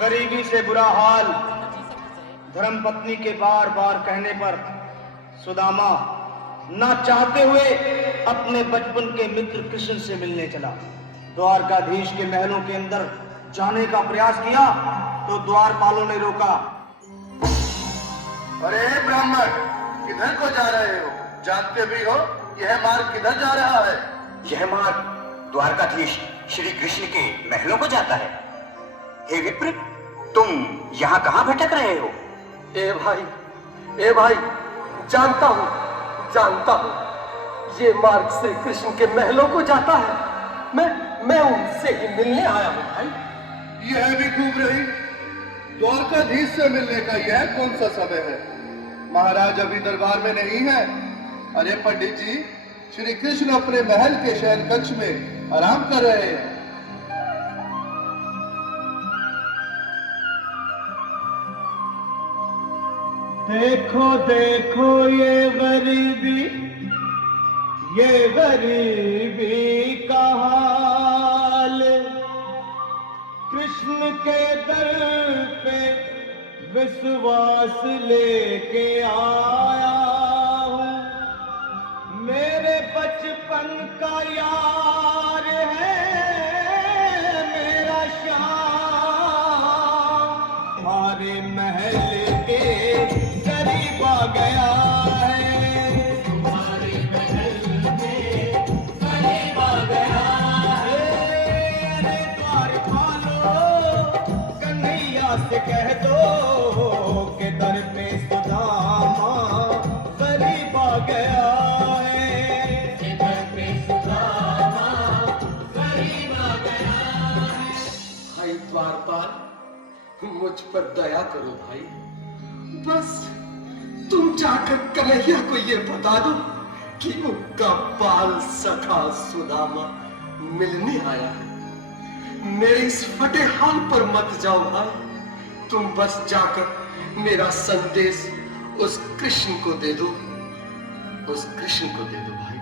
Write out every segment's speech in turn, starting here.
गरीबी से बुरा हाल धर्मपत्नी के बार बार कहने पर सुदामा ना चाहते हुए अपने बचपन के मित्र कृष्ण से मिलने चला। द्वारकाधीश के महलों के अंदर जाने का प्रयास किया तो द्वारपालों ने रोका। अरे ब्राह्मण, किधर को जा रहे हो? जानते भी हो यह मार्ग किधर जा रहा है? यह मार्ग द्वारकाधीश श्री कृष्ण के महलों को जाता है। हे विप्र, तुम यहाँ कहाँ भटक रहे हो? ए भाई, जानता हूँ, ये मार्ग श्री कृष्ण के महलों को जाता है। मैं उनसे ही मिलने आया हूँ भाई। यह भी खूब रही। द्वारकाधीश से मिलने का यह कौन सा समय है? महाराज अभी दरबार में नहीं है। अरे पंडित जी, श्री कृष्ण अपने महल के शयन कक्ष में आराम कर रहे हैं। देखो देखो ये गरीबी का हाल, कृष्ण के दर पे विश्वास लेके आया हूँ। मेरे बचपन का यार है मेरा श्याम, हमारे महल के करीब आ गया है, तुम्हारे महल के करीब आ गया है। अरे द्वारपालो, कन्हैया से कह दो कि दर पे सुदामा करीब आ गया है, दर पे सुदामा करीब आ गया है। भाई द्वारपाल, मुझ पर दया करो भाई। बस तुम जाकर कन्हैया को ये बता दो कि उनका बाल सखा सुदामा मिलने आया है। मेरे इस फटे हाल पर मत जाओ भाई। तुम बस जाकर मेरा संदेश उस कृष्ण को दे दो, भाई।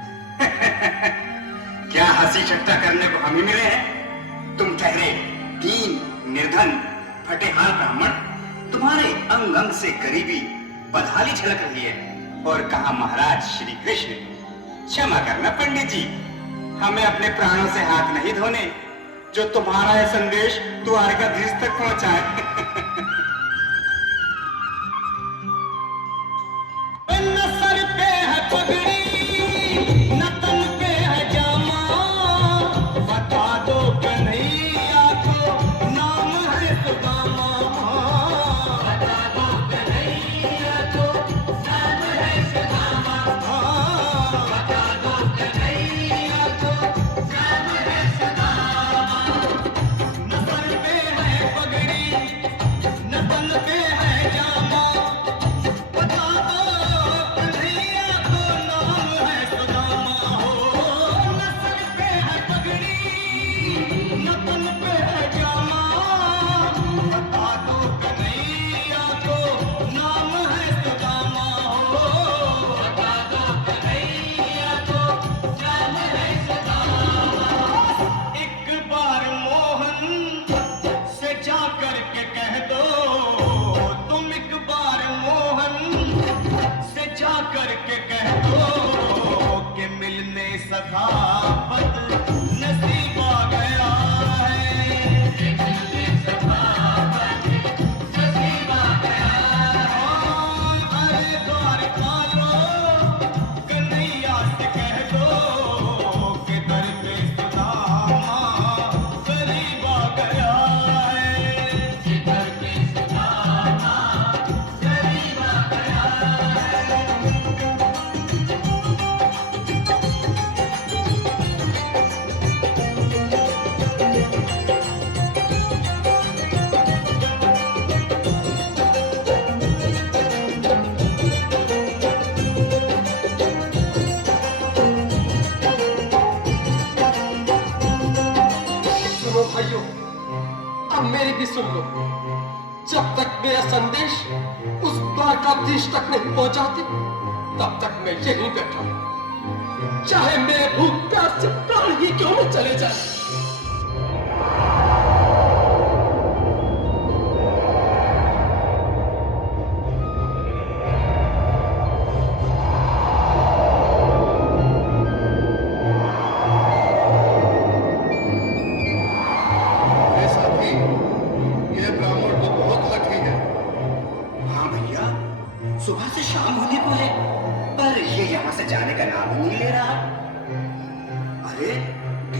क्या हंसी ठट्टा करने को हम ही मिले हैं? तुम ठहरे दीन निर्धन फटेहाल ब्राह्मण, तुम्हारे अंग अंग से गरीबी बदहाली झलक रही है। और कहा महाराज श्री कृष्ण। क्षमा करना पंडित जी, हमें अपने प्राणों से हाथ नहीं धोने जो तुम्हारा यह संदेश द्वारकाधीश तक पहुंचाए। न सर पे है पगड़ी, न तन पे है जामा, बता दो कन्हैया को नाम है सुदामा, बता दो कन्हैया को नाम है सुदामा, बता दो कन्हैया को नाम है सुदामा। न सर पे है पगड़ी, न तन पे है जामा, बता दो कन्हैया को नाम है सुदामा हो। न सर पे है पगड़ी, न तन पे है जामा, बता दो कन्हैया को नाम है सुदामा हो, बता दो कन्हैया को नाम है सुदामा। एक बार मोहन से जाकर के कह दो, तुम एक बार मोहन से जाकर के कह दो कि मिलने सखावत नसीब आ गया है, मिलने सखावत नसीब आ गया है। अरे द्वारपालो, कन्हैया से कह दो कि दर पे सुदामा करीब आ गया है, दर पे सुदामा करीब आ गया है। सुनो भाइयों, अब मेरी भी सुन लो। जब तक मेरा संदेश उस द्वारकाधीश तक नहीं पहुंचाती, तब तक मैं यहीं बैठा हूं, चाहे मेरे भूख प्यास से प्राण ही क्यों न चले जाए।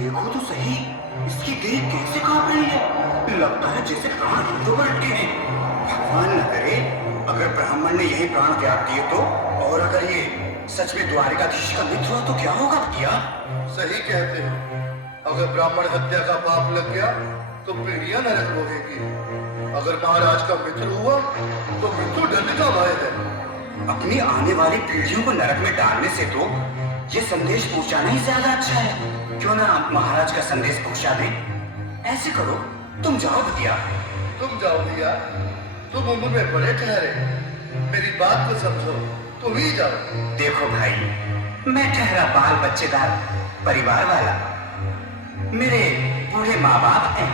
देखो तो सही, इसकी देह कैसे कांप रही है। लगता है जैसे प्राण हथों पर अटके हैं। भगवान न करे अगर ब्राह्मण ने यही प्राण त्याग दिए तो, और अगर ये सच में द्वारिकाधीश का मित्र हुआ तो क्या होगा भैया? सही कहते हो। अगर ब्राह्मण हत्या का पाप लग गया तो पीढ़ियां नरक भोगेगी। अगर महाराज का मित्र हुआ तो मृत्यु दंड का भय है। अपनी आने वाली पीढ़ियों को नरक में डालने से तो ये संदेश पहुंचाना ही ज्यादा अच्छा है। क्यों ना महाराज का संदेश पहुंचा दें? ऐसे करो, तुम जाओ भैया। तुम जाओ भैया, तुम उम्र में बड़े ठहरे, मेरी बात को समझो, तुम ही जाओ। देखो भाई, मैं ठहरा बाल बच्चेदार परिवार वाला, मेरे बूढ़े माँ बाप हैं,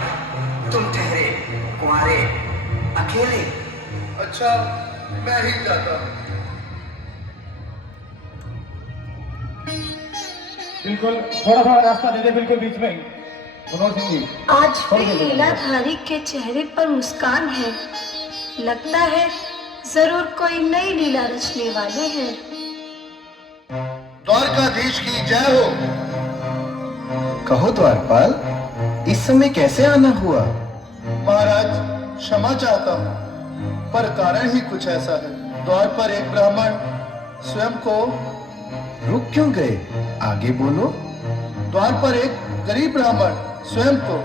तुम ठहरे कुंवारे अकेले। अच्छा, मैं ही जाता हूँ। बिल्कुल, थोड़ा थोड़ा रास्ता दे दे, बिल्कुल बीच में ही। मनोहर सिंह जी, आज भी लीलाधारी के चेहरे पर मुस्कान है। लगता है जरूर कोई नई लीला रचने वाले हैं। द्वारकाधीश की जय हो। कहो द्वारपाल, इस समय कैसे आना हुआ? महाराज, क्षमा चाहता हूँ, पर कारण ही कुछ ऐसा है। द्वार पर एक ब्राह्मण स्वयं को रुक क्यों गए? आगे बोलो। द्वार पर एक गरीब ब्राह्मण स्वयं को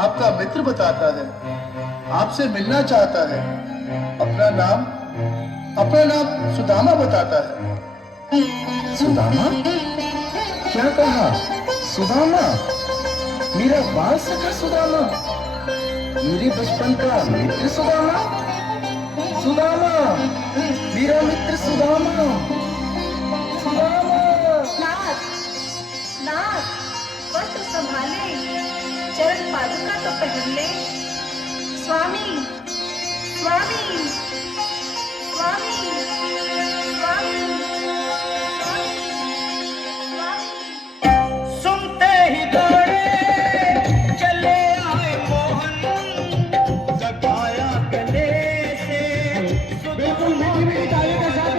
आपका मित्र बताता है, आपसे मिलना चाहता है। अपना नाम सुदामा बताता है। सुदामा? क्या कहा? सुदामा? मेरा बाल सखा सुदामा? मेरे बचपन का मित्र सुदामा? सुदामा, मेरा मित्र सुदामा। सुदामा। नाथ, नाथ, वस्त्र संभाले, चरण पादुका तो पहन ले। स्वामी, स्वामी, स्वामी, स्वामी, स्वामी। सुनते ही दौड़े चले आए मोहन, लगाया गले से। बिल्कुल मीठी ताली के साथ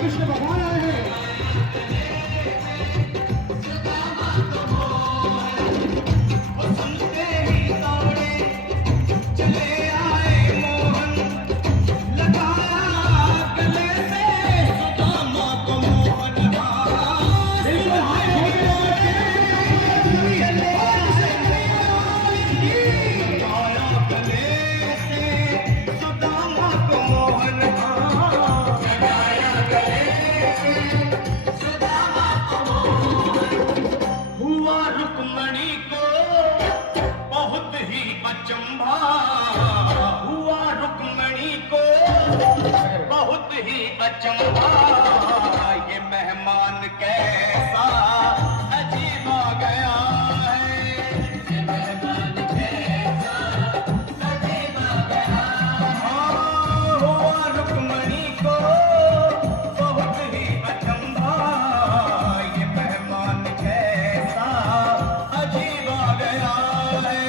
कृष्ण भगवान आए हैं। सुनते ही दौड़े चले आए मोहन, लगाया गले से सुदामा को मोहन। हुआ रुक्मणी को बहुत ही अचंभा, हुआ रुक्मणी को बहुत ही अचंभा। ये मेहमान कैसा अजीब आ गया है, ये मेहमान कैसा अजीब आ गया। हाँ, हुआ रुक्मणी को बहुत ही अचंभा, ये मेहमान कैसा अजीब आ गया है,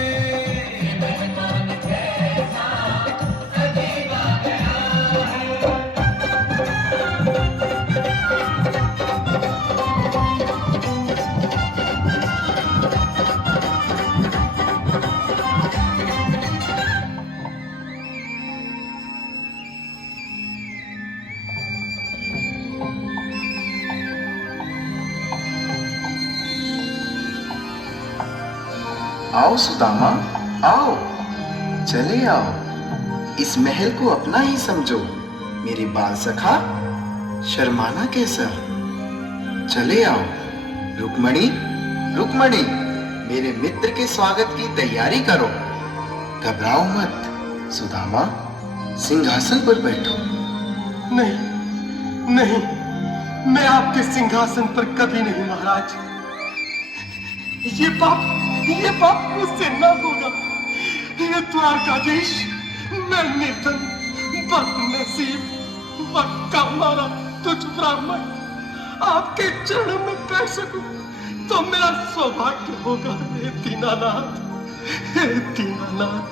ये मेहमान कैसा अजीब आ गया है। आओ सुदामा, आओ, चले आओ। इस महल को अपना ही समझो। मेरे बाल सखा, शर्माना कैसा? चले आओ। रुक्मणी, रुक्मणी, मेरे मित्र के स्वागत की तैयारी करो। घबराओ मत। सुदामा, सिंहासन पर बैठो। नहीं, नहीं, मैं आपके सिंहासन पर कभी नहीं महाराज। ये पाप मुझसे न होगा। ये द्वारकाधीश, मैं निर्धन, बदनसीब, मक्का मारा तुझ ब्राह्मण आपके चरणों में बैठ सकूं तो मेरा सौभाग्य होगा। हे दीनानाथ, हे दीनानाथ,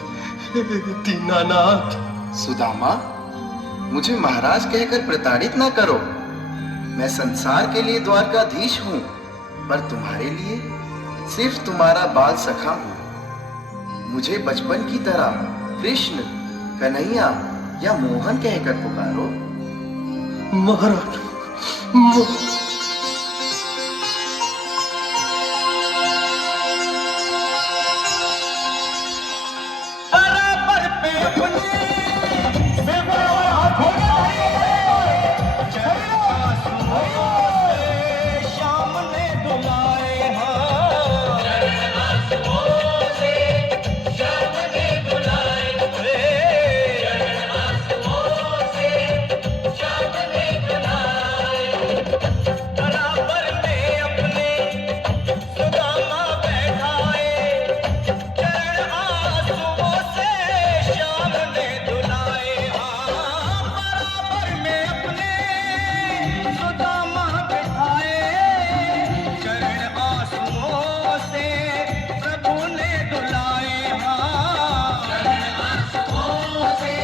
हे दीनानाथ। सुदामा, मुझे महाराज कहकर प्रताड़ित ना करो। मैं संसार के लिए द्वारकाधीश हूँ, पर तुम्हारे लिए सिर्फ तुम्हारा बाल सखा हूँ। मुझे बचपन की तरह कृष्ण, कन्हैया या मोहन कहकर पुकारो। महाराज बराबर पे अपने शाम ने दुलाए बराबर में अपने सुदामा बैठाए, चरण आंसुओं से श्याम ने धुलाए। बराबर में अपने सुदामा बैठाए, चरण आंसुओं से प्रभु ने धुलाए। चरण आंसुओं से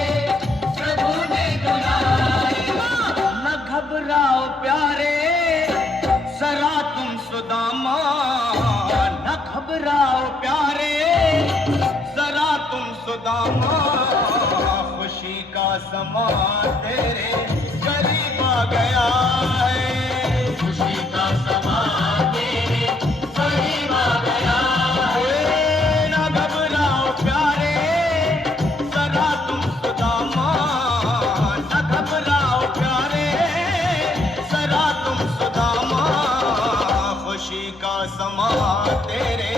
प्रभु ने धुलाए। न घबराओ प्यारे जरा तुम सुदामा, न घबराओ प्यारे जरा तुम सुदामा, खुशी का समा तेरे करीब आ गया है। खुशी का समा तेरे करीब आ गया है। न घबराओ प्यारे जरा तुम सुदामा, न घबराओ प्यारे जरा तुम सुदामा, खुशी का समा तेरे